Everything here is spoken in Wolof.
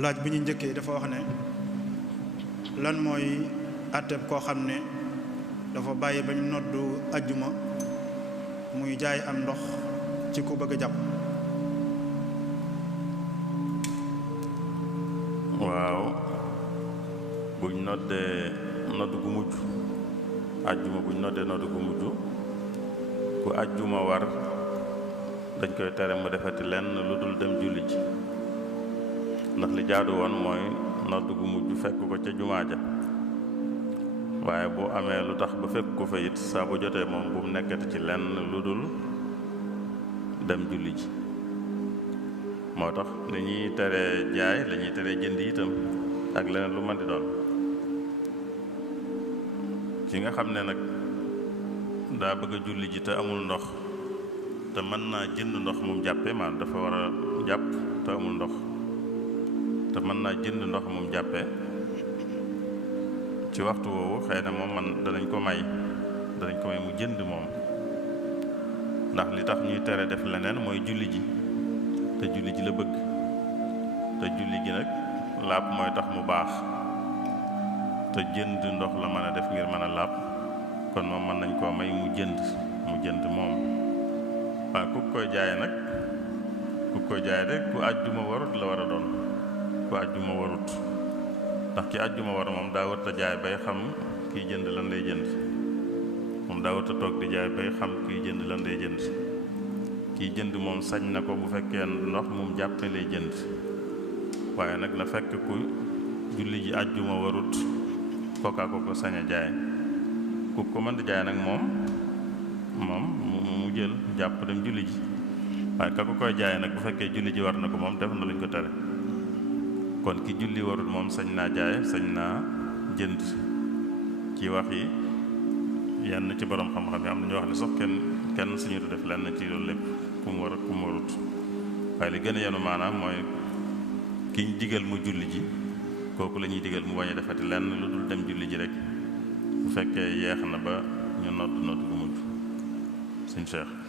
laaj bi ñu njëkkee dafa wax ne lan mooy àtteeb koo xam ne dafa bàyyi bañ noddu ajjuma muy jaay am ndox ci ku bëgg a jàpp. waaw buñ noddee nodd gu mujj ajjuma buñ noddee nodd gu mujj ku ajjuma war dañ koy tere mu defati lenn lu dul dem julli ji ndax li jaadu woon mooy nodd gu mujj fekk ko ca jumaa ja waaye bu amee lu tax ba fekk ko fa it saa bu jotee moom bu mu nekkati ci lenn lu dul dem julli ji moo tax li ñuy teree jaay la ñuy teree jënd itam ak leneen lu mën di doon ki nga xam ne nag daa bëgg a julli ji te amul ndox te mën naa jënd ndox moom jàppe maanaam dafa war a jàpp te amul ndox te mën naa jënd ndox moom jàppe ci waxtu woowu xëy na moom danañ ko may mu jënd moom ndax li tax ñuy tere def leneen mooy julli ji te julli ji la bëgg te julli gi nag laab mooy tax mu baax te jënd ndox la mën a def ngir mën a laab kon moom mën nañ koo may mu jënd moom waaye ku koy jaay nag rek ku àjjuma warut la war a doon ku àjjuma warut ndax ki àjjuma war moom daa warut a jaay bay xam kiy jënd lan lay jënd moom daa warut a toog di jaay bay xam kiy jënd lan lay jënd kiy jënd moom sañ na ko bu fekkee ndox moom jàppe lay jënd waaye nag na fekk ku julli ji àjjuma warut kookaa ko sañ a jaay ku ko mën di jaay nag moom mu jël jàpp dem julli ji waaye ka ko koy jaay nag bu fekkee julli ji war na ko moom def na luñ ko tere kon ki julli warut moom sañ naa jaay sañ naa jënd ci wax yi yenn ci borom xam-xam yi am na ñu wax ne sax kenn suñu def lenn ci loolu lépp ku mu war ak ku mu warut waaye li gën a yenu maanaam mooy ki ñu digal mu julli ji kooku la ñuy digal mu bañ a defati lenn lu dul dem julli ji rek bu fekkee yeex na ba ñu nodd gu mujj suñ Cheikh